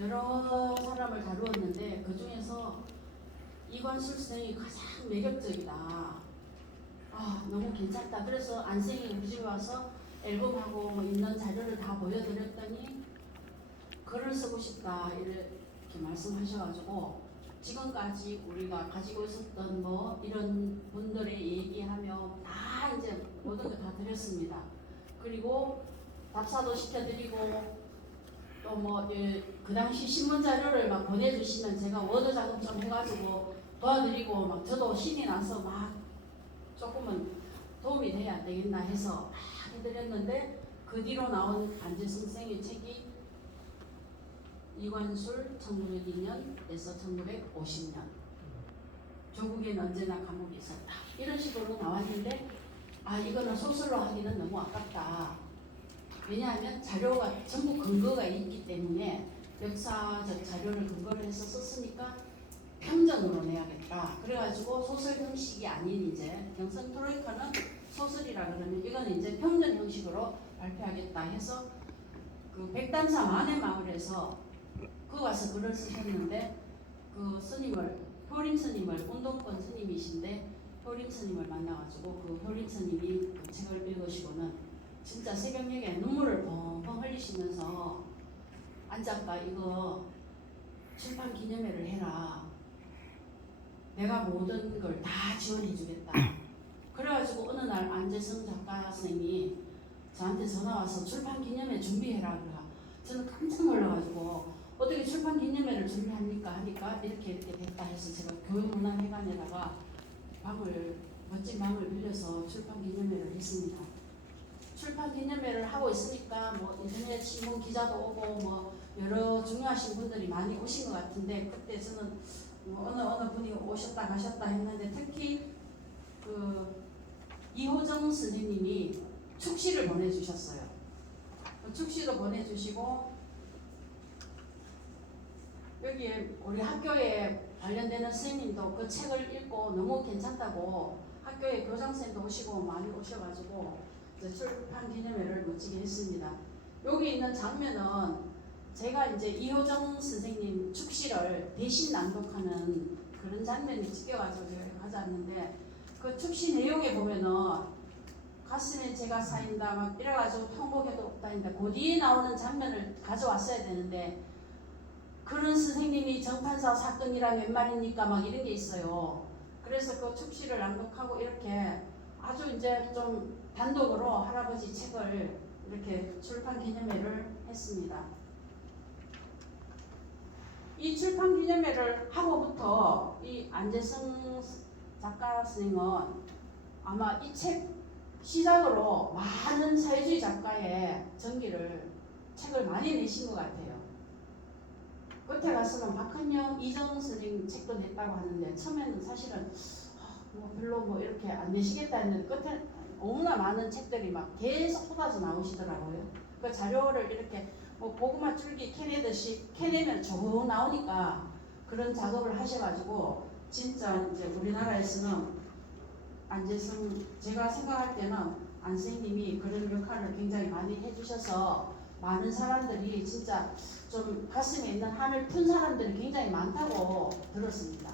여러 사람을 다루었는데 그 중에서 이관술 선생이 가장 매력적이다. 아, 너무 괜찮다. 그래서 안생이 우리 집에 와서 앨범하고 뭐 있는 자료를 다 보여드렸더니 글을 쓰고 싶다 이렇게 말씀하셔가지고 지금까지 우리가 가지고 있었던 뭐 이런 분들의 얘기하며 다 이제 모든 걸 다 드렸습니다. 그리고 답사도 시켜드리고 또 뭐 그 당시 신문 자료를 막 보내주시면 제가 워드 작업 좀 해가지고 도와드리고 막 저도 신이 나서 막 조금은 도움이 돼야 안 되겠나 해서 막 해드렸는데 그 뒤로 나온 안재승 선생의 책이 이관술 1902년에서 1950년 조국엔 언제나 감옥에 있었다 이런 식으로 나왔는데 아 이거는 소설로 하기는 너무 아깝다. 왜냐하면 자료가 전부 근거가 있기 때문에 역사적 자료를 근거로 해서 썼으니까 평전으로 내야겠다. 그래가지고 소설 형식이 아닌 이제 경성 트로이카는 소설이라 그러면 이거는 이제 평전 형식으로 발표하겠다 해서 그 백담사 만해마을에서 그 와서 글을 쓰셨는데 그 스님을 효림 스님을 운동권 스님이신데 효림 스님을 만나가지고 그 효림 스님이 그 책을 읽으시고는 진짜 새벽녘에 눈물을 펑펑 흘리시면서 안작가 이거 출판 기념회를 해라. 내가 모든 걸 다 지원해 주겠다. 그래가지고 어느 날 안재성 작가 선생님이 저한테 전화 와서 출판 기념회 준비해라 그래가 저는 깜짝 놀라가지고 어떻게 출판 기념회를 준비합니까 하니까 이렇게 됐다 해서 제가 교육문화회관에다가 멋진 방을 빌려서 출판 기념회를 했습니다. 출판 기념회를 하고 있으니까 뭐 인터넷 신문 기자도 오고 뭐 여러 중요하신 분들이 많이 오신 것 같은데 그때 저는 뭐 어느 분이 오셨다 가셨다 했는데 특히 그 이호정 선생님이 축시를 보내주셨어요. 그 축시도 보내주시고 여기에 우리 학교에 관련되는 선생님도 그 책을 읽고 너무 괜찮다고 학교에 교장 선생님도 오시고 많이 오셔가지고 출판 기념회를 멋지게 했습니다. 여기 있는 장면은 제가 이제 이효정 선생님 축시를 대신 낭독하는 그런 장면이 찍혀가지고 제가 가져왔는데 그 축시 내용에 보면은 가슴에 제가 쌓인다 막 이래가지고 통곡해도 없다인데 그 뒤에 나오는 장면을 가져왔어야 되는데 그런 선생님이 정판사 사건이랑 웬 말입니까 막 이런 게 있어요. 그래서 그 축시를 낭독하고 이렇게 아주 이제 좀 단독으로 할아버지 책을 이렇게 출판 기념회를 했습니다. 이 출판 기념회를 하고부터 이 안재성 작가 선생님은 아마 이 책 시작으로 많은 사회주의 작가의 책을 많이 내신 것 같아요. 끝에 가서는 박헌영, 이정 선생님 책도 냈다고 하는데 처음에는 사실은 뭐 별로 뭐 이렇게 안 내시겠다 했는데 끝에 너무나 많은 책들이 막 계속 쏟아져 나오시더라고요. 그 자료를 이렇게 뭐 고구마 줄기 캐내듯이 캐내면 쭉 나오니까 그런 작업을 하셔가지고 진짜 이제 우리나라에서는 안재성 제가 생각할 때는 안 선생님이 그런 역할을 굉장히 많이 해주셔서 많은 사람들이 진짜 좀 가슴에 있는 한을 푼 사람들이 굉장히 많다고 들었습니다.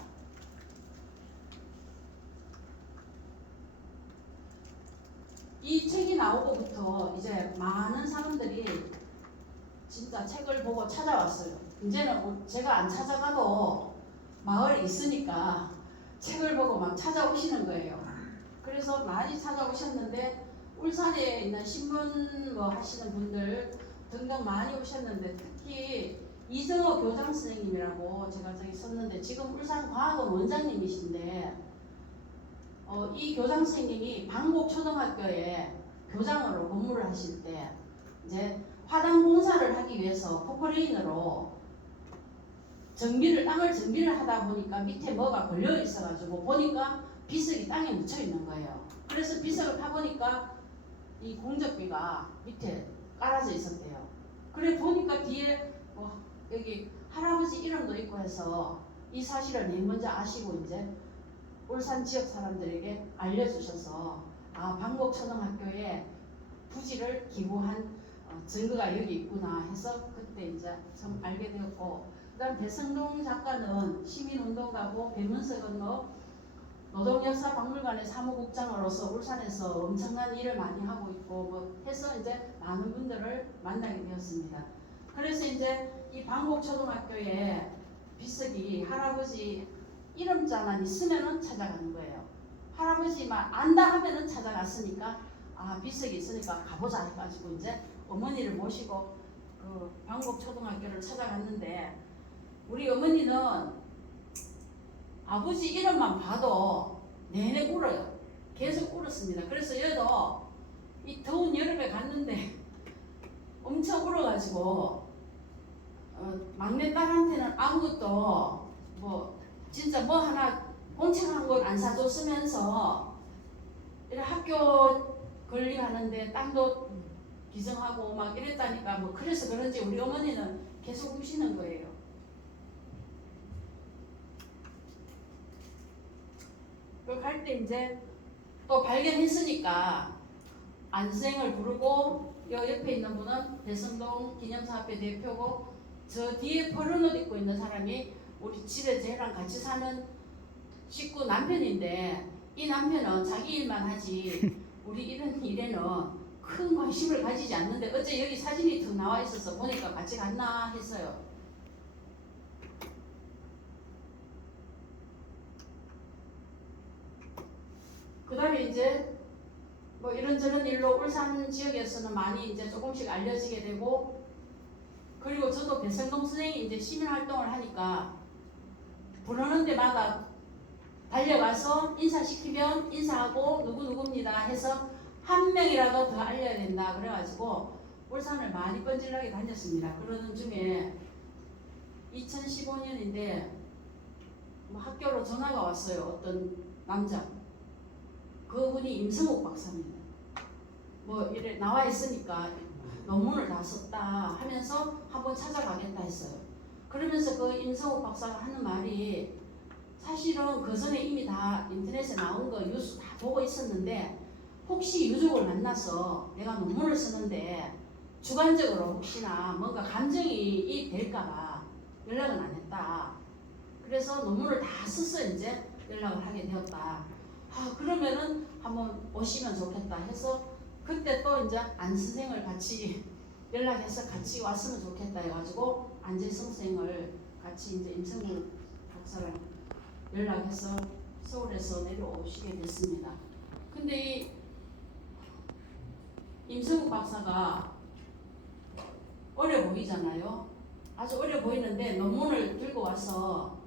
이 책이 나오고부터 이제 많은 사람들이 진짜 책을 보고 찾아왔어요. 이제는 제가 안 찾아가도 마을에 있으니까 책을 보고 막 찾아오시는 거예요. 그래서 많이 찾아오셨는데 울산에 있는 신문 뭐 하시는 분들 등등 많이 오셨는데 특히 이정호 교장 선생님이라고 제가 저기 썼는데 지금 울산과학원 원장님이신데 이 교장 선생님이 방곡초등학교에 교장으로 근무를 하실 때 이제 화단 공사를 하기 위해서 포크레인으로 땅을 정비를 하다 보니까 밑에 뭐가 걸려 있어가지고 보니까 비석이 땅에 묻혀 있는 거예요. 그래서 비석을 파보니까 이 공적비가 밑에 깔아져 있었대요. 그래 보니까 뒤에 여기 할아버지 이름도 있고 해서 이 사실을 맨 먼저 아시고 이제 울산 지역 사람들에게 알려주셔서 방곡초등학교에 부지를 기부한 증거가 여기 있구나 해서 그때 이제 좀 알게 되었고, 그다음 배성동 작가는 시민운동가고 배문석은 노동역사박물관의 사무국장으로서 울산에서 엄청난 일을 많이 하고 있고 해서 이제 많은 분들을 만나게 되었습니다. 그래서 이제 이 방곡초등학교에 비석이 할아버지 이름자만 있으면은 찾아가는 거예요. 할아버지만 안다 하면은 찾아갔으니까 비석이 있으니까 가보자 해가지고 이제 어머니를 모시고 그 방곡초등학교를 찾아갔는데, 우리 어머니는 아버지 이름만 봐도 내내 울어요. 계속 울었습니다. 그래서 얘도 이 더운 여름에 갔는데 엄청 울어가지고 막내 딸한테는 아무것도 진짜 하나 공책한 걸 안 사줬으면서 이렇게 학교 건립하는데 땅도 기증하고 막 이랬다니까 그래서 그런지 우리 어머니는 계속 우시는 거예요. 갈 때 이제 또 발견했으니까 안수생을 부르고 요 옆에 있는 분은 배성동 기념사업회 대표고, 저 뒤에 퍼런 옷 입고 있는 사람이 우리 집에 쟤랑 같이 사는 식구 남편인데, 이 남편은 자기 일만 하지 우리 이런 일에는 큰 관심을 가지지 않는데 어째 여기 사진이 툭 나와 있어서 보니까 같이 갔나 했어요. 그 다음에 이제 이런저런 일로 울산 지역에서는 많이 이제 조금씩 알려지게 되고, 그리고 저도 배성동 선생이 이제 시민활동을 하니까 부르는 데마다 달려가서 인사시키면 인사하고 누구누구입니다 해서 한 명이라도 더 알려야 된다 그래가지고 울산을 많이 뻔질나게 다녔습니다. 그러는 중에 2015년인데 학교로 전화가 왔어요. 어떤 남자, 그분이 임성욱 박사입니다. 이래 나와 있으니까 논문을 다 썼다 하면서 한번 찾아가겠다 했어요. 그러면서 그 임성욱 박사가 하는 말이, 사실은 그 전에 이미 다 인터넷에 나온 거 뉴스 다 보고 있었는데 혹시 유족을 만나서 내가 논문을 쓰는데 주관적으로 혹시나 뭔가 감정이 될까봐 연락은 안 했다. 그래서 논문을 다 써서 이제 연락을 하게 되었다. 그러면은 한번 오시면 좋겠다 해서 그때 또 이제 안 선생을 같이 연락해서 같이 왔으면 좋겠다 해가지고 안재성 선생을 같이 이제 임성욱 박사를 연락해서 서울에서 내려오시게 됐습니다. 근데 이 임성욱 박사가 어려 보이잖아요. 아주 어려 보이는데 논문을 들고 와서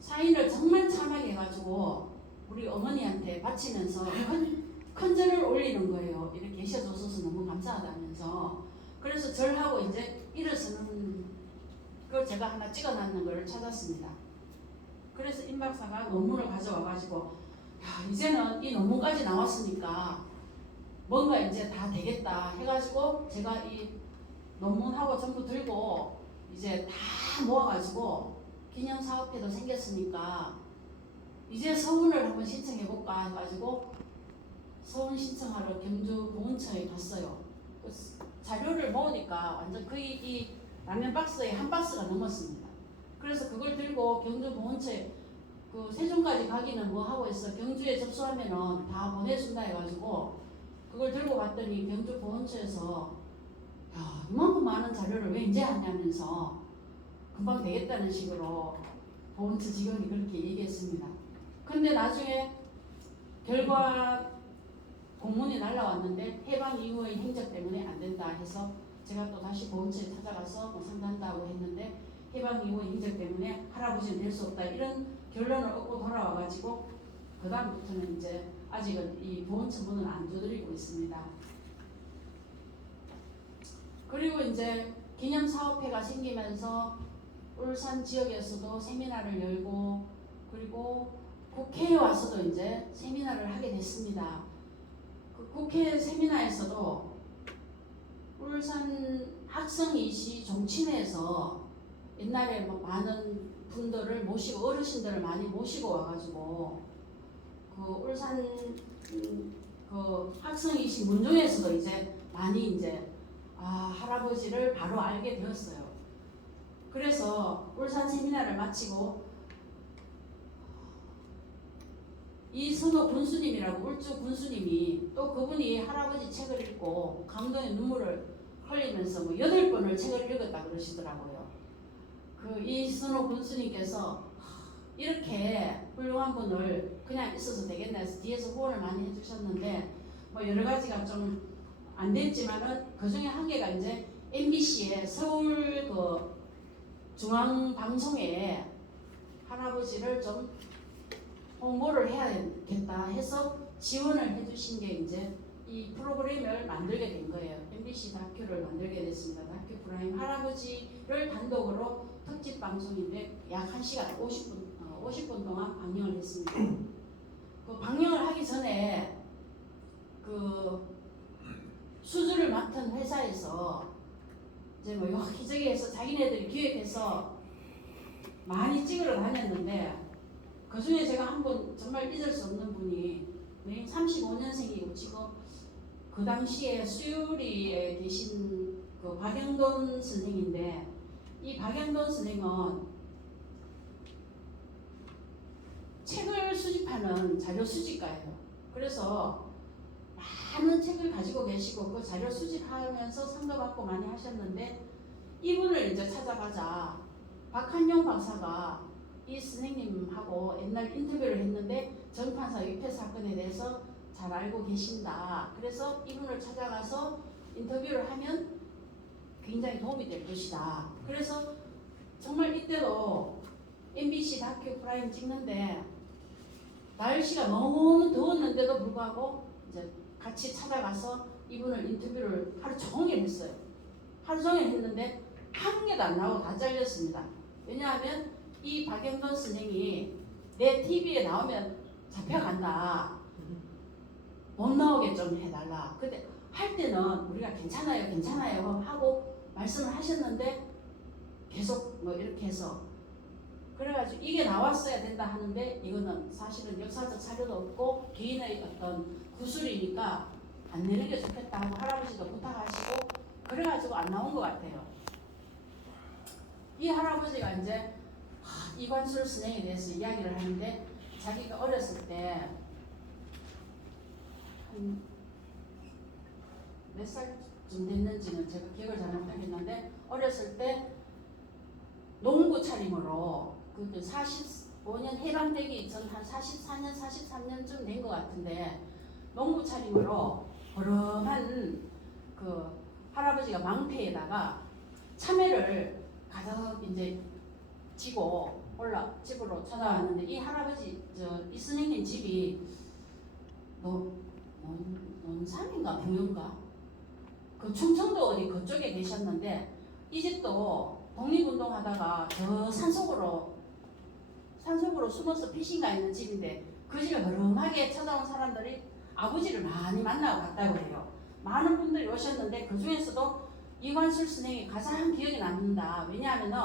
사인을 정말 참하게 해가지고 우리 어머니한테 바치면서 큰 절을 올리는 거예요. 이렇게 계셔줘서 너무 감사하다면서. 그래서 절하고 이제 일어서는 걸 제가 하나 찍어놨는 걸 찾았습니다. 그래서 임 박사가 논문을 가져와가지고 이제는 이 논문까지 나왔으니까 뭔가 이제 다 되겠다 해가지고 제가 이 논문하고 전부 들고 이제 다 모아가지고 기념사업회도 생겼으니까 이제 서문을 한번 신청해볼까 해가지고 서문 신청하러 경주 보훈처에 갔어요. 그 자료를 모으니까 완전 거의 이 라면 박스에 한 박스가 넘었습니다. 그래서 그걸 들고 경주 보훈처에 그 세종까지 가기는 하고 있어. 경주에 접수하면은 다 보내준다 해가지고 그걸 들고 갔더니 경주 보훈처에서 이만큼 많은 자료를 왜 이제 하냐면서 금방 되겠다는 식으로 보훈처 직원이 그렇게 얘기했습니다. 근데 나중에 결과 공문이 날라왔는데 해방 이후의 행적 때문에 안 된다 해서 제가 또 다시 보훈처에 찾아가서 상담한다고 했는데 해방 이후의 행적 때문에 할아버지는 될 수 없다 이런 결론을 얻고 돌아와가지고 그 다음부터는 이제 아직은 이 보훈처 문을 안 두드리고 있습니다. 그리고 이제 기념사업회가 생기면서 울산 지역에서도 세미나를 열고 그리고 국회에 와서도 이제 세미나를 하게 됐습니다. 그 국회 세미나에서도 울산 학성이시 종친회에서 옛날에 많은 분들을 모시고 어르신들을 많이 모시고 와가지고 그 울산 그 학성이시 문중에서도 이제 많이 이제 할아버지를 바로 알게 되었어요. 그래서 울산 세미나를 마치고 이선호 군수님이라고 울주 군수님이 또 그분이 할아버지 책을 읽고 감동의 눈물을 흘리면서 뭐 8번을 책을 읽었다 그러시더라고요. 그 이선호 군수님께서 이렇게 훌륭한 분을 그냥 있어도 되겠나 해서 뒤에서 후원을 많이 해주셨는데 뭐 여러 가지가 좀 안 됐지만은 그 중에 한 개가 이제 MBC의 서울 그 중앙방송에 할아버지를 좀 홍보를 해야겠다 해서 지원을 해주신 게 이제 이 프로그램을 만들게 된 거예요. MBC 다큐를 만들게 됐습니다. 다큐 프라임 할아버지를 단독으로 특집 방송인데 약 1시간 50분 동안 방영을 했습니다. 그 방영을 하기 전에 그 수주를 맡은 회사에서 이제 뭐 여기저기 해서 자기네들이 기획해서 많이 찍으러 다녔는데 그 중에 제가 한 분 정말 잊을 수 없는 분이 35년생이고 지금 그 당시에 수유리에 계신 그 박영돈 선생인데 이 박영돈 선생은 책을 수집하는 자료 수집가예요. 그래서 많은 책을 가지고 계시고 그 자료 수집하면서 상도 받고 많이 하셨는데 이분을 이제 찾아가자 박한용 박사가 이 선생님하고 옛날 인터뷰를 했는데 정판사 위패 사건에 대해서 잘 알고 계신다. 그래서 이분을 찾아가서 인터뷰를 하면 굉장히 도움이 될 것이다. 그래서 정말 이때도 MBC 다큐 프라임 찍는데 날씨가 너무 더웠는데도 불구하고 이제 같이 찾아가서 이분을 인터뷰를 하루 종일 했어요. 하루 종일 했는데 한 개도 안 나오고 다 잘렸습니다. 왜냐하면 이 박영돈 선생이 내 TV에 나오면 잡혀간다. 못 나오게 좀 해달라. 근데 할 때는 우리가 괜찮아요 하고 말씀을 하셨는데 계속 뭐 이렇게 해서 그래가지고 이게 나왔어야 된다 하는데 이거는 사실은 역사적 사료도 없고 개인의 어떤 구술이니까 안 내는 게 좋겠다 하고 할아버지도 부탁하시고 그래가지고 안 나온 것 같아요. 이 할아버지가 이제 이관술 선생에 대해서 이야기를 하는데 자기가 어렸을 때 한 몇 살쯤 됐는지는 제가 기억을 잘 못하겠는데 어렸을 때 농구 차림으로 그 45년 해방되기 전 한 44년 43년쯤 된 것 같은데 농구 차림으로 허름한 그 할아버지가 망태에다가 참외를 가득 이제 지고 집으로 찾아왔는데 이 할아버지 이 선생님 집이 논산인가 병영가 그 충청도 어디 그쪽에 계셨는데 이 집도 독립운동하다가 저 산속으로 숨어서 피신가 있는 집인데 그 집에 허름하게 찾아온 사람들이 아버지를 많이 만나고 갔다고 해요. 많은 분들이 오셨는데 그 중에서도 이관술 선생이 가장 기억에 남는다. 왜냐하면은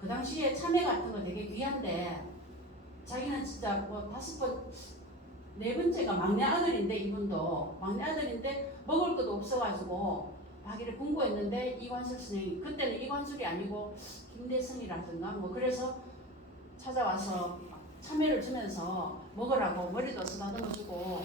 그 당시에 참외 같은 거 되게 귀한데 자기는 진짜 뭐 5번 4번째가 막내 아들인데 이분도 막내 아들인데 먹을 것도 없어가지고 자기를 공부했는데 이관술 선생이 그때는 이관술이 아니고 김대성이라든가 뭐 그래서 찾아와서 참외를 주면서 먹으라고 머리도 쓰다듬어주고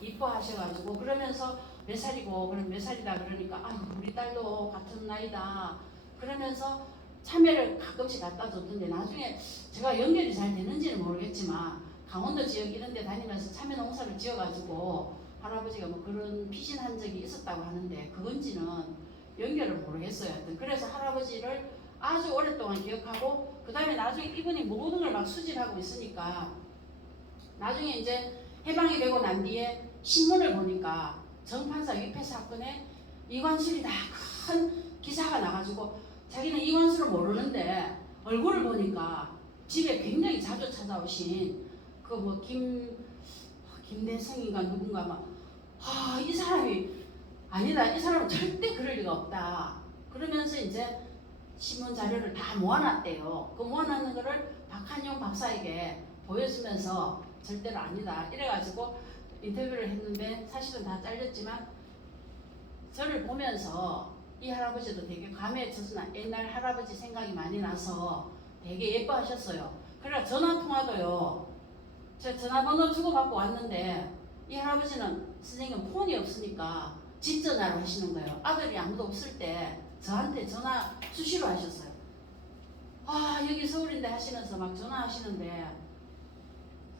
이뻐하셔가지고 그러면서 몇 살이고 그럼 몇 살이다 그러니까 우리 딸도 같은 나이다 그러면서 참외를 가끔씩 갖다 줬던데 나중에 제가 연결이 잘 되는지는 모르겠지만 강원도 지역 이런 데 다니면서 참외 농사를 지어가지고 할아버지가 뭐 그런 피신한 적이 있었다고 하는데 그건지는 연결을 모르겠어요. 하여튼 그래서 할아버지를 아주 오랫동안 기억하고 그 다음에 나중에 이분이 모든 걸 막 수집하고 있으니까 나중에 이제 해방이 되고 난 뒤에 신문을 보니까 정판사 위패 사건에 이관술이다 큰 기사가 나가지고 자기는 이관술을 모르는데 얼굴을 보니까 집에 굉장히 자주 찾아오신 그 뭐 김대성인가 누군가 막 이 사람이 아니다 이 사람은 절대 그럴 리가 없다 그러면서 이제 신문 자료를 다 모아놨대요. 그 모아놨는 거를 박한용 박사에게 보여주면서 절대로 아니다 이래가지고 인터뷰를 했는데 사실은 다 잘렸지만 저를 보면서 이 할아버지도 되게 감에 젖은 옛날 할아버지 생각이 많이 나서 되게 예뻐하셨어요. 그래 전화 통화도요. 제가 전화번호 주고받고 왔는데 이 할아버지는 선생님 폰이 없으니까 집 전화로 하시는 거예요. 아들이 아무도 없을 때 저한테 전화 수시로 하셨어요. 아 여기 서울인데 하시면서 막 전화하시는데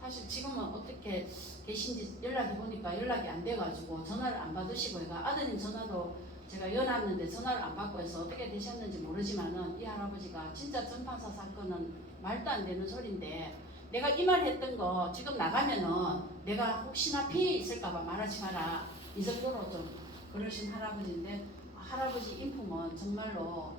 사실 지금은 어떻게 계신지 연락해보니까 연락이 안 돼가지고 전화를 안 받으시고 얘가 아드님 전화도 제가 연왔는데 전화를 안 받고 해서 어떻게 되셨는지 모르지만은 이 할아버지가 진짜 전판사 사건은 말도 안 되는 소린데 내가 이 말 했던 거 지금 나가면은 내가 혹시나 피해 있을까봐 말하지 마라 이 정도로 좀 그러신 할아버지인데 할아버지 인품은 정말로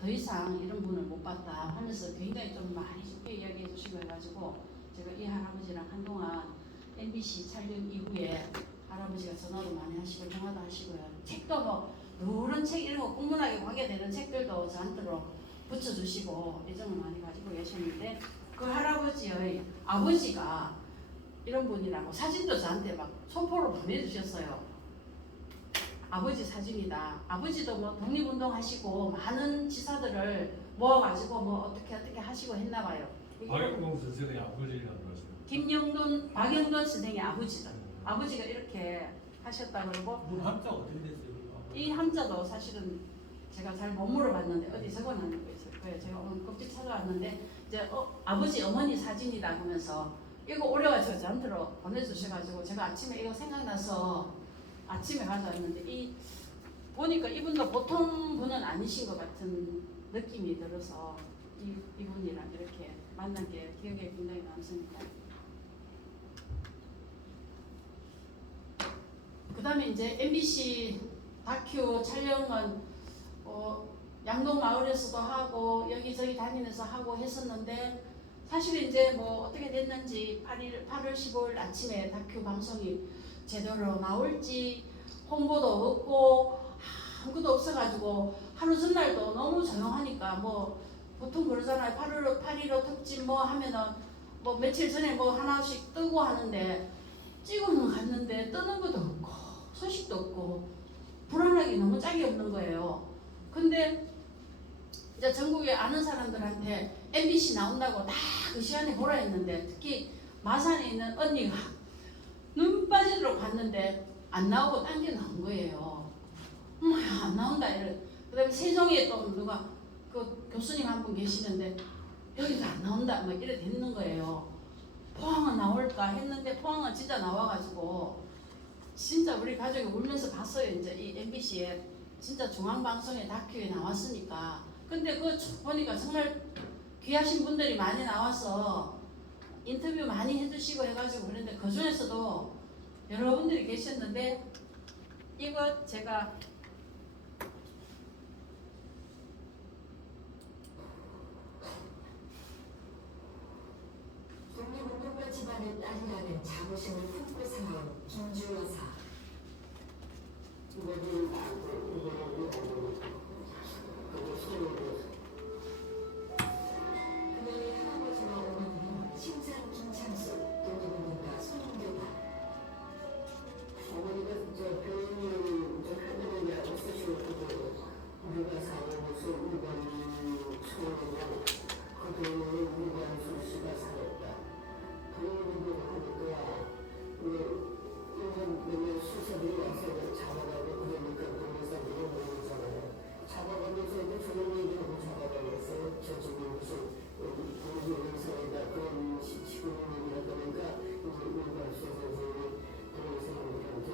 더 이상 이런 분을 못 봤다 하면서 굉장히 좀 많이 좋게 이야기해 주시고 해가지고 제가 이 할아버지랑 한동안 MBC 촬영 이후에 할아버지가 전화도 많이 하시고 전화도 하시고요. 책도 뭐 노란 책 이런 거 국문학에 관계되는 책들도 저한테로 붙여주시고 애정을 많이 가지고 계셨는데 그 할아버지의 아버지가 이런 분이라고 사진도 저한테 막 소포로 보내주셨어요. 아버지 사진이다. 아버지도 뭐 독립운동 하시고 많은 지사들을 모아가지고 뭐 어떻게 하시고 했나봐요. 박영돈 선생의 아버지라고 하세요. 박영돈 선생의 아버지다. 아버지가 이렇게 하셨다 그러고 문 함자가 어떻게 됐어요? 이 함자도 사실은 제가 잘 못 물어봤는데 어디 적어놓은 거 있을 거예요. 제가 오늘 급히 찾아왔는데 이제 아버지 어머니 사진이다 하면서 이거 오래가지고 저한테로 보내주셔가지고 제가 아침에 이거 생각나서 아침에 가져왔는데 이 보니까 이분도 보통 분은 아니신 것 같은 느낌이 들어서 이분이랑 이렇게 만난 게 기억에 굉장히 남습니다. 그 다음에 이제 MBC 다큐 촬영은 양동 마을에서도 하고 여기저기 다니면서 하고 했었는데 사실 이제 뭐 어떻게 됐는지 8월 15일 아침에 다큐 방송이 제대로 나올지 홍보도 없고 아무것도 없어가지고 하루 전날도 너무 조용하니까 뭐 보통 그러잖아요. 8.15 특집 뭐 하면은 뭐 며칠 전에 뭐 하나씩 뜨고 하는데 찍어는 갔는데 뜨는 것도 없고 소식도 없고 불안하기 너무 짝이 없는 거예요. 근데 이제 전국에 아는 사람들한테 MBC 나온다고 다 그 시간에 보라 했는데 특히 마산에 있는 언니가 눈 빠지도록 봤는데 안 나오고 딴 게 나온 거예요. 엄마야 안 나온다 이래. 그다음에 세종에 또 누가 그 교수님 한 분 계시는데 여기도 안 나온다 막 이래 됐는 거예요. 포항은 나올까 했는데 포항은 진짜 나와가지고 진짜 우리 가족이 울면서 봤어요. 이제 이 MBC에 진짜 중앙방송의 다큐에 나왔으니까. 근데 그거 보니까 정말 귀하신 분들이 많이 나와서 인터뷰 많이 해주시고 해가지고 그런데 그 중에서도 여러분들이 계셨는데 이거 제가 독립운동가 집안의 딸이라는 자부심을 품고 살아온 김주 여사. 그녀의 할아버지와 어머니는 신장 김창수, 독립운동가 손인교다. 어머니가 병원을 할머니가 없으시고 우리가 사는 곳은 우관 청년이고 그 병원을 우관수 씨가 살았다. 그런 하니까 이런 수사들이 와서 잡아가고 그러니까 동영상들이 모르잖아요. 잡아가면서도 저런 얘기하고 잡아가면서 저 지금 무슨 동영상이다 그런 식으로 얘기하다 보니까 이제 우관수 선생님이 동영상들한테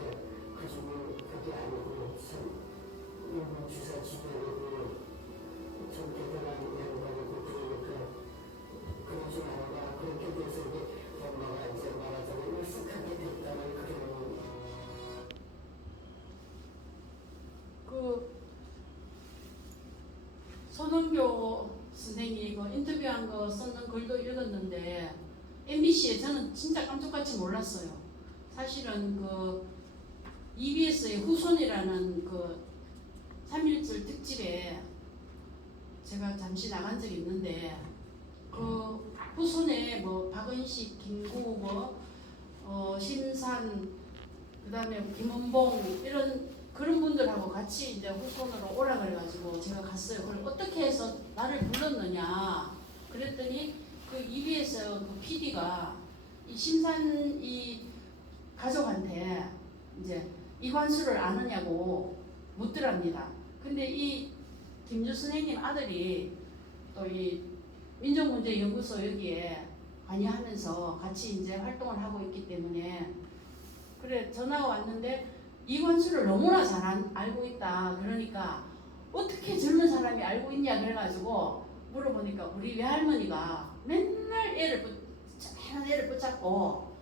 가지고 그게 아니고 참 일본 주사 지도하고 참 대단한 양반이고 그러니까 그러지 말아라 그렇게 돼서 이제 엄마가 이제 말하자면 으쓱하게 됐다는 그런 그 손은교 선생님이 그 인터뷰한 거 썼는 글도 읽었는데 MBC에 저는 진짜 깜짝같이 몰랐어요. 사실은 그 EBS의 후손이라는 그 3.1절 특집에 제가 잠시 나간 적이 있는데 그 후손에 뭐 박은식, 김구, 심산, 그 다음에 김은봉 이런 그런 분들하고 같이 이제 후손으로 오라 그래가지고 제가 갔어요. 그걸 어떻게 해서 나를 불렀느냐 그랬더니 그 EBS 그 PD가 이 심산 이 가족한테 이제 이관수를 아느냐고 묻더랍니다. 근데 이 김주 선생님 아들이 또 이 민족문제연구소 여기에 관여하면서 같이 이제 활동을 하고 있기 때문에 그래 전화가 왔는데 이관수를 너무나 잘 알고 있다. 그러니까 어떻게 젊은 사람이 알고 있냐 그래가지고 물어보니까 우리 외할머니가 맨날 애를 붙잡고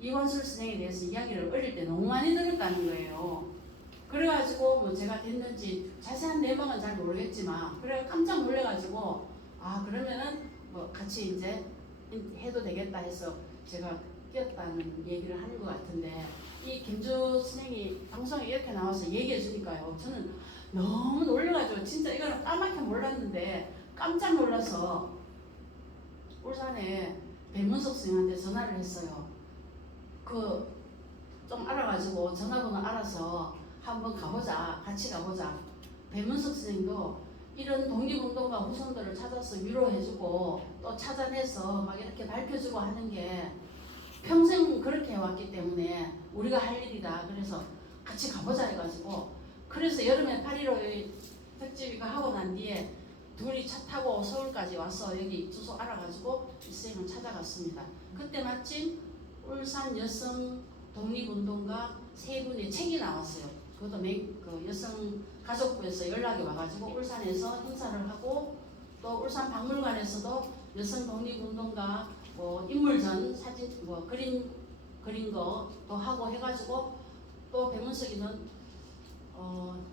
이관수 선생에 대해서 이야기를 어릴 때 너무 많이 들었다는 거예요. 그래가지고 뭐 제가 됐는지 자세한 내막은 잘 모르겠지만 그래 깜짝 놀래가지고 아 그러면은 뭐 같이 이제 해도 되겠다 해서 제가 끼었다는 얘기를 하는 것 같은데 이 김주 선생이 방송에 이렇게 나와서 얘기해 주니까요 저는 너무 놀라가지고 진짜 이거는 까맣게 몰랐는데 깜짝 놀라서 울산에 배문석 선생한테 전화를 했어요. 그 좀 알아가지고 전화번호 알아서 한번 가보자. 같이 가보자. 배문석 선생도 이런 독립운동가 후손들을 찾아서 위로해주고 또 찾아내서 막 이렇게 밝혀주고 하는 게 평생 그렇게 해왔기 때문에 우리가 할 일이다. 그래서 같이 가보자 해가지고 그래서 여름에 8.15 특집이가 하고 난 뒤에 둘이 차 타고 서울까지 와서 여기 주소 알아가지고 이 선생님을 찾아갔습니다. 그때 마침 울산 여성 독립운동가 세 분의 책이 나왔어요. 그것도 그 여성 가족부에서 연락이 와가지고 울산에서 행사를 하고 또 울산 박물관에서도 여성 독립운동가 뭐 인물전 사진 뭐 그린 거도 하고 해가지고 또 배문석이는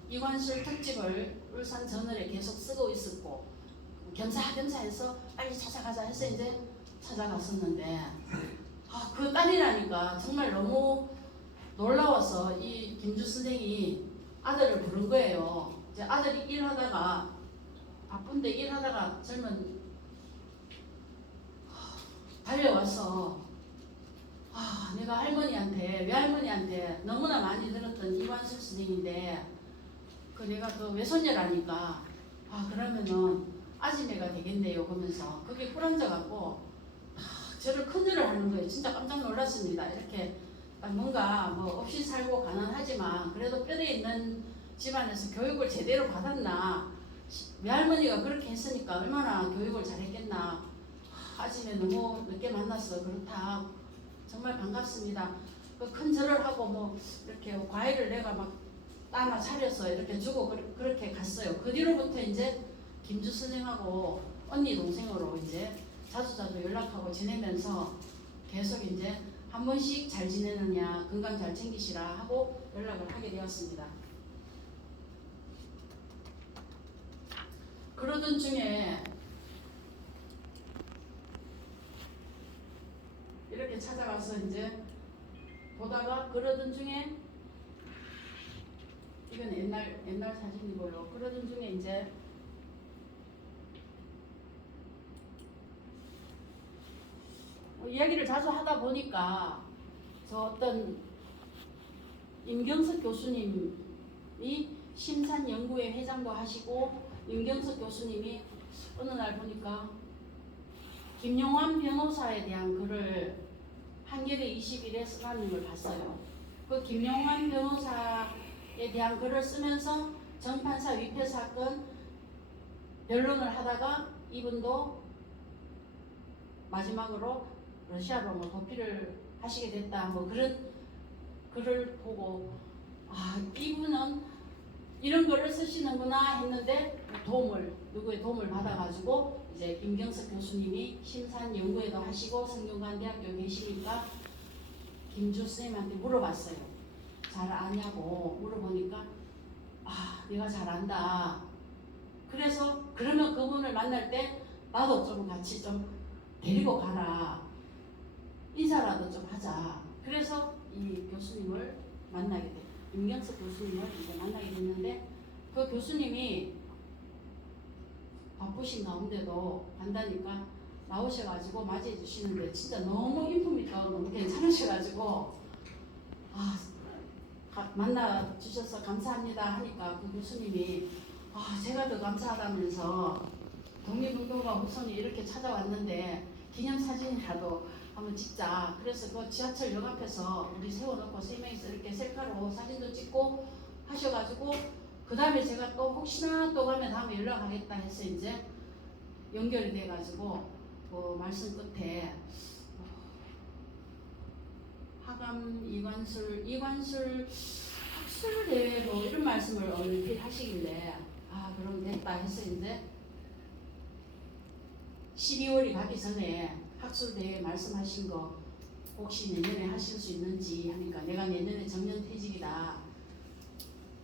이관술 특집을 울산 저널에 계속 쓰고 있었고 겸사겸사해서 빨리 찾아가자 해서 이제 찾아갔었는데 그 딸이라니까 정말 너무 놀라워서 이 김주 선생이 아들을 부른 거예요. 이제 아들이 일하다가 바쁜데 일하다가 젊은 달려와서 내가 할머니한테 외할머니한테 너무나 많이 들었던 이관술 선생인데 그 내가 그 외손녀라니까 그러면은 아지매가 되겠네요 그러면서 그게 꿀앉아갖고 저를 큰절을 하는 거예요. 진짜 깜짝 놀랐습니다. 이렇게 뭔가 뭐 없이 살고 가난하지만 그래도 뼈대 있는 집안에서 교육을 제대로 받았나 외할머니가 그렇게 했으니까 얼마나 교육을 잘했겠나 아침에 너무 늦게 만나서 그렇다 정말 반갑습니다. 그 큰 절을 하고 뭐 이렇게 과일을 내가 막 따마 차려서 이렇게 주고 그렇게 갔어요. 그 뒤로부터 이제 김주 선생하고 언니 동생으로 이제 자주 연락하고 지내면서 계속 이제 한 번씩 잘 지내느냐 건강 잘 챙기시라 하고 연락을 하게 되었습니다. 그러던 중에 이렇게 찾아가서 이제 보다가 그러던 중에 이건 옛날 사진이고요. 그러던 중에 이제 이야기를 자주 하다 보니까 저 어떤 임경석 교수님이 심산연구회 회장도 하시고 임경석 교수님이 어느 날 보니까 김용환 변호사에 대한 글을 한겨레 21에 써놨는 걸 봤어요. 그 김용환 변호사에 대한 글을 쓰면서 정판사 위패 사건 변론을 하다가 이분도 마지막으로 러시아로 뭐 도피를 하시게 됐다. 뭐 그런 글을 보고 이분은 이런 글을 쓰시는구나 했는데 누구의 도움을 받아가지고 이제 임경석 교수님이 심산 연구회도 하시고 성균관대학교 계시니까 김주 선생님한테 물어봤어요. 잘 아냐고 물어보니까 내가 잘 안다. 그래서 그러면 그분을 만날 때 나도 좀 같이 좀 데리고 가라. 인사라도 좀 하자. 그래서 이 교수님을 만나게 돼. 임경석 교수님을 이제 만나게 됐는데 그 교수님이 바쁘신 가운데도 간다니까 나오셔가지고 맞이해 주시는데 진짜 너무 인품이 너무 괜찮으셔가지고 만나 주셔서 감사합니다 하니까 그 교수님이 제가 더 감사하다면서 독립운동가 후손이 이렇게 찾아왔는데 기념사진이라도 한번 찍자. 그래서 그 지하철역 앞에서 우리 세워놓고 3명이서 이렇게 셀카로 사진도 찍고 하셔가지고 그 다음에 제가 또 혹시나 또 가면 다음에 연락하겠다 해서 이제 연결이 돼가지고 그 말씀 끝에 하감 이관술 학술대회 뭐 이런 말씀을 얼핏 하시길래 그럼 됐다 해서 이제 12월이 가기 전에 학술대회 말씀하신 거 혹시 내년에 하실 수 있는지 하니까 내가 내년에 정년퇴직이다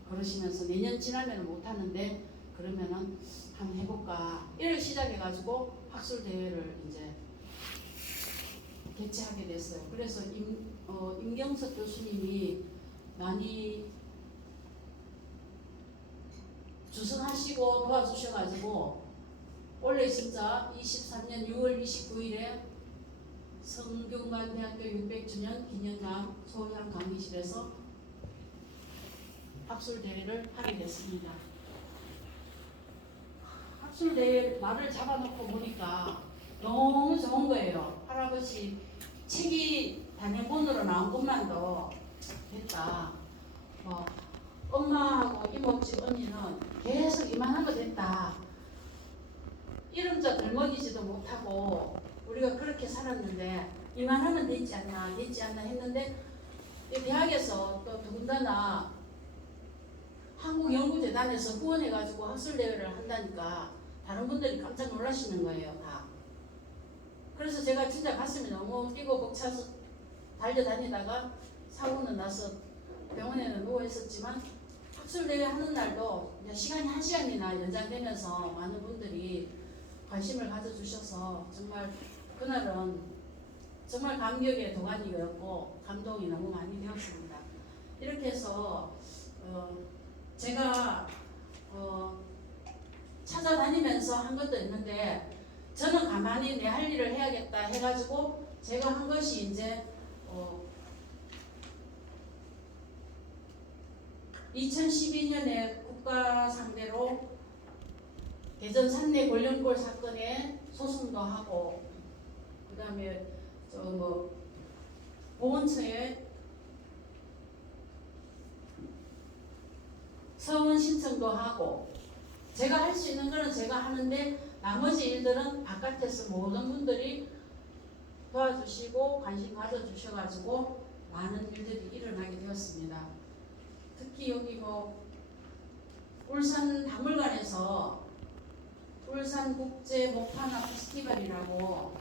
그러시면서 내년 지나면 못하는데 그러면은 한번 해볼까 이를 시작해가지고 학술대회를 이제 개최하게 됐어요. 그래서 임경석 교수님이 많이 주선하시고 도와주셔가지고 원래 진짜 23년 6월 29일에 성균관대학교 600주년 기념관 소양 강의실에서 학술대회를 하게 됐습니다. 학술대회 말을 잡아놓고 보니까 너무 좋은 거예요. 할아버지 책이 단행본으로 나온 것만도 됐다. 엄마하고 이모집 언니는 계속 이만한 거 됐다. 이름자 덜먹이지도 못하고 우리가 그렇게 살았는데 이만하면 되지 않나 했는데 대학에서 또 더군다나 한국연구재단에서 후원해가지고 학술대회를 한다니까 다른 분들이 깜짝 놀라시는 거예요. 다. 그래서 제가 진짜 가슴이 너무 뛰고 벅차서 달려다니다가 사고는 나서 병원에는 누워 있었지만 학술대회 하는 날도 시간이 1시간이나 연장되면서 많은 분들이 관심을 가져주셔서 정말 그날은 정말 감격의 도가니였고 감동이 너무 많이 되었습니다. 이렇게 해서 제가 찾아다니면서 한 것도 있는데 저는 가만히 내 할 일을 해야겠다 해가지고 제가 한 것이 이제 2012년에 국가 상대로 대전 산내 권령골 사건에 소송도 하고 그 다음에 보훈처에 서원 신청도 하고 제가 할 수 있는 거는 제가 하는데 나머지 일들은 바깥에서 모든 분들이 도와주시고 관심 가져주셔가지고 많은 일들이 일어나게 되었습니다. 특히 여기 울산 박물관에서 울산국제 목화나 페스티벌이라고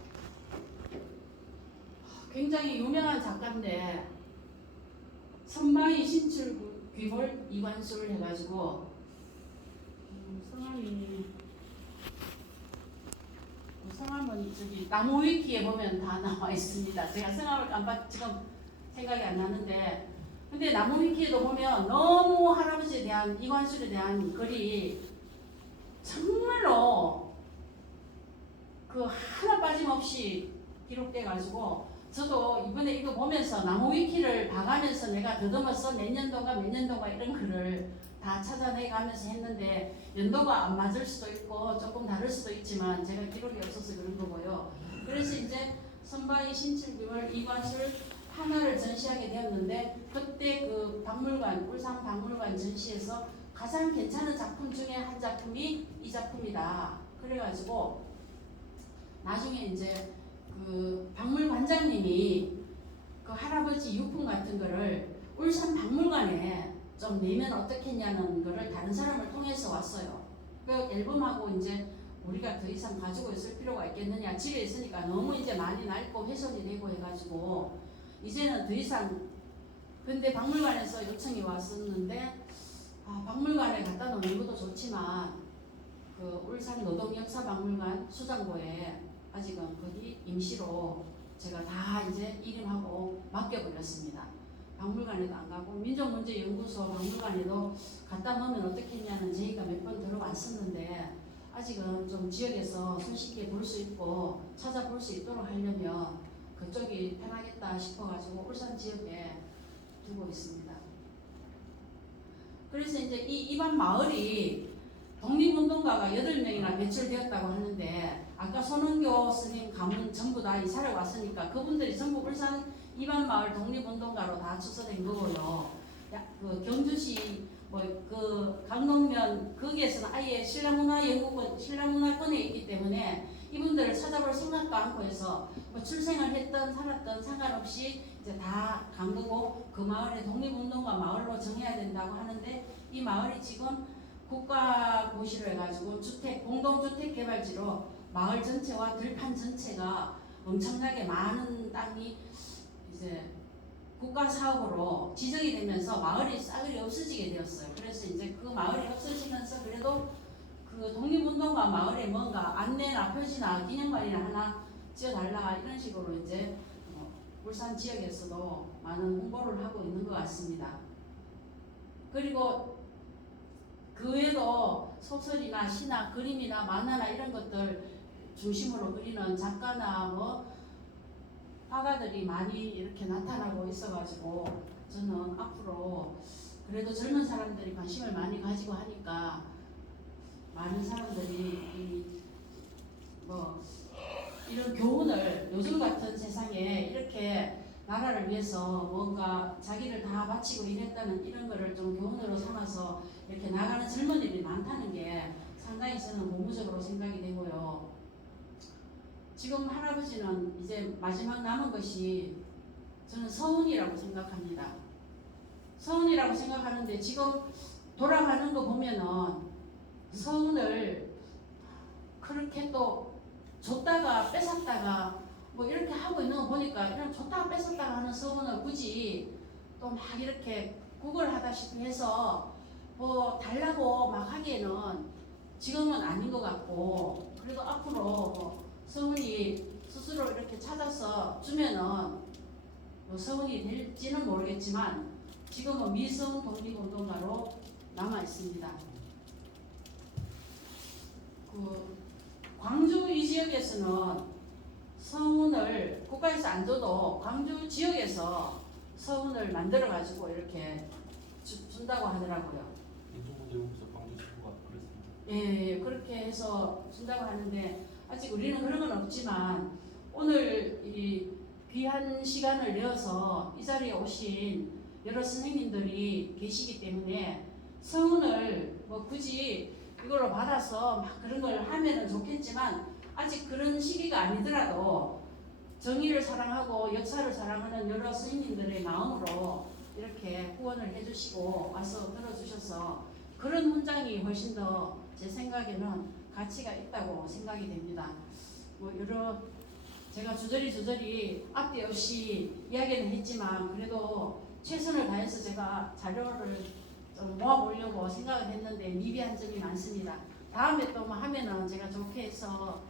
굉장히 유명한 작가인데 선마이 신출귀몰 이관술 해가지고 성함은 저기 나무 위키에 보면 다 나와 있습니다. 제가 성함을 지금 생각이 안 나는데 근데 나무 위키에도 보면 너무 할아버지에 대한 이관술에 대한 글이 정말로 그 하나 빠짐없이 기록돼 가지고 저도 이번에 이거 보면서 나무 위키를 봐가면서 내가 더듬어서 몇 년도가 이런 글을 다 찾아내 가면서 했는데 연도가 안 맞을 수도 있고 조금 다를 수도 있지만 제가 기록이 없어서 그런 거고요. 그래서 이제 선바이 신출귀몰 이관술 하나를 전시하게 되었는데 그때 그 박물관 울산 박물관 전시에서 가장 괜찮은 작품 중에 한 작품이 이 작품이다. 그래가지고 나중에 이제 그 박물관장님이 그 할아버지 유품 같은 거를 울산 박물관에 좀 내면 어떻겠냐는 거를 다른 사람을 통해서 왔어요. 그 앨범하고 이제 우리가 더 이상 가지고 있을 필요가 있겠느냐. 집에 있으니까 너무 이제 많이 낡고 훼손이 되고 해가지고 이제는 더 이상 근데 박물관에서 요청이 왔었는데 박물관에 갖다 놓는 것도 좋지만 그 울산 노동역사박물관 수장고에 아직은 거기 임시로 제가 다 이제 이름하고 맡겨버렸습니다. 박물관에도 안 가고 민족문제연구소 박물관에도 갖다 놓으면 어떻겠냐는 제의가 몇 번 들어왔었는데 아직은 좀 지역에서 손쉽게 볼 수 있고 찾아볼 수 있도록 하려면 그쪽이 편하겠다 싶어가지고 울산 지역에 두고 있습니다. 그래서 이제 이 이반 마을이 독립운동가가 8명이나 배출되었다고 하는데 아까 손은교 스님 가문 전부 다 이사를 왔으니까 그분들이 전부 울산 이반 마을 독립운동가로 다 추서된 거고요. 그 경주시 뭐 그 강동면 거기에서는 아예 신라문화연구원 신라문화권에 있기 때문에 이분들을 찾아볼 생각도 않고 해서 뭐 출생을 했던 살았던 상관없이 이제 다 간 거고 그 마을에 독립운동가 마을로 정해야 된다고 하는데 이 마을이 지금 국가고시로 해가지고 주택 공동주택 개발지로 마을 전체와 들판 전체가 엄청나게 많은 땅이 이제 국가 사업으로 지정이 되면서 마을이 싸그리 없어지게 되었어요. 그래서 이제 그 마을이 없어지면서 그래도 그 독립운동가 마을에 뭔가 안내나 표지나 기념관이나 하나 지어달라 이런 식으로 이제 울산 지역에서도 많은 홍보를 하고 있는 것 같습니다. 그리고 그 외에도 소설이나 시나 그림이나 만화나 이런 것들 중심으로 그리는 작가나 뭐 화가들이 많이 이렇게 나타나고 있어가지고 저는 앞으로 그래도 젊은 사람들이 관심을 많이 가지고 하니까 많은 사람들이 뭐 이런 교훈을 요즘 같은 세상에 이렇게 나라를 위해서 뭔가 자기를 다 바치고 일했다는 이런 거를 좀 교훈으로 삼아서 이렇게 나가는 젊은이들이 많다는 게 상당히 저는 고무적으로 생각이 되고요. 지금 할아버지는 이제 마지막 남은 것이 저는 서훈이라고 생각합니다. 서훈이라고 생각하는데 지금 돌아가는 거 보면은 서훈을 그렇게 또 줬다가 뺏었다가 뭐 이렇게 하고 있는 거 보니까 이런 줬다가 뺏었다가 하는 서훈을 굳이 또 막 이렇게 구걸하다시피 해서 뭐 달라고 막 하기에는 지금은 아닌 것 같고 그래도 앞으로 뭐 서훈이 스스로 이렇게 찾아서 주면은 뭐 서훈이 될지는 모르겠지만 지금은 미성 독립운동가로 남아 있습니다. 그 광주 이 지역에서는 서훈을 국가에서 안 줘도 광주 지역에서 서훈을 만들어 가지고 이렇게 준다고 하더라고요. 인종문제연구소 광주 지부가 그랬습니다. 예, 그렇게 해서 준다고 하는데 아직 우리는 그런 건 없지만 오늘 이 귀한 시간을 내어서 이 자리에 오신 여러 선생님들이 계시기 때문에 서훈을 뭐 굳이 이걸로 받아서 막 그런 걸 하면은 좋겠지만 아직 그런 시기가 아니더라도 정의를 사랑하고 역사를 사랑하는 여러 스님들의 마음으로 이렇게 후원을 해주시고 와서 들어주셔서 그런 훈장이 훨씬 더 제 생각에는 가치가 있다고 생각이 됩니다. 뭐 여러 제가 주저리 앞뒤 없이 이야기는 했지만 그래도 최선을 다해서 제가 자료를 좀 모아보려고 생각을 했는데 미비한 점이 많습니다. 다음에 또 뭐 하면은 제가 좋게 해서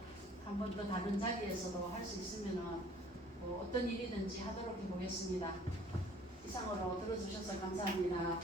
한 번 더 다른 자리에서도 할 수 있으면은 뭐 어떤 일이든지 하도록 해보겠습니다. 이상으로 들어주셔서 감사합니다.